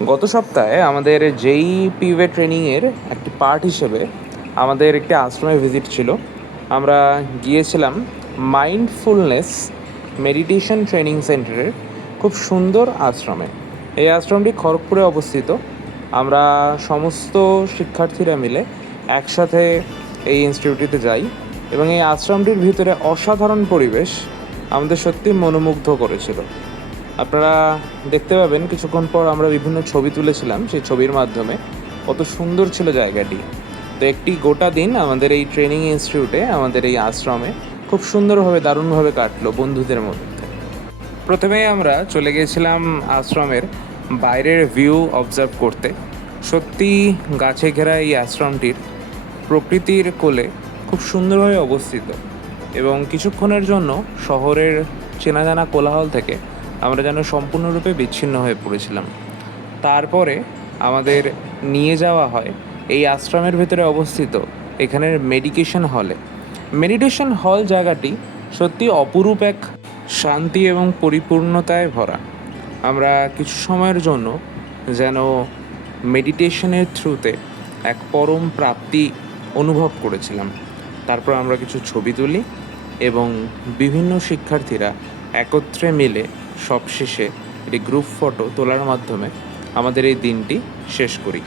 গত সপ্তাহে আমাদের যেই পিওয়ে ট্রেনিংয়ের একটি পার্ট হিসেবে আমাদের একটি আশ্রমে ভিজিট ছিল। আমরা গিয়েছিলাম মাইন্ডফুলনেস মেডিটেশন ট্রেনিং সেন্টারের খুব সুন্দর আশ্রমে। এই আশ্রমটি খড়গপুরে অবস্থিত। আমরা সমস্ত শিক্ষার্থীরা মিলে একসাথে এই ইনস্টিটিউটটিতে যাই এবং এই আশ্রমটির ভিতরে অসাধারণ পরিবেশ আমাদের সত্যি মনোমুগ্ধ করেছিল। আপনারা দেখতে পাবেন কিছুক্ষণ পর আমরা বিভিন্ন ছবি তুলেছিলাম, সেই ছবির মাধ্যমে কত সুন্দর ছিল জায়গাটি। তো একটি গোটা দিন আমাদের এই ট্রেনিং ইনস্টিটিউটে, আমাদের এই আশ্রমে খুব সুন্দরভাবে দারুণভাবে কাটলো বন্ধুদের মধ্যে। প্রথমেই আমরা চলে গিয়েছিলাম আশ্রমের বাইরের ভিউ অবজার্ভ করতে। সত্যি গাছে ঘেরা এই আশ্রমটির প্রকৃতির কোলে খুব সুন্দরভাবে অবস্থিত এবং কিছুক্ষণের জন্য শহরের চেনা জানা কোলাহল থেকে আমরা যেন সম্পূর্ণরূপে বিচ্ছিন্ন হয়ে পড়েছিলাম। তারপরে আমাদের নিয়ে যাওয়া হয় এই আশ্রমের ভেতরে অবস্থিত এখানের মেডিটেশন হল জায়গাটি সত্যি অপরূপ এক শান্তি এবং পরিপূর্ণতায় ভরা। আমরা কিছু সময়ের জন্য যেন মেডিটেশনের থ্রুতে এক পরম প্রাপ্তি অনুভব করেছিলাম। তারপর আমরা কিছু ছবি তুলি এবং বিভিন্ন শিক্ষার্থীরা একত্রে মিলে সবশেষে একটি গ্রুপ ফটো তোলার মাধ্যমে আমাদের এই দিনটি শেষ করি।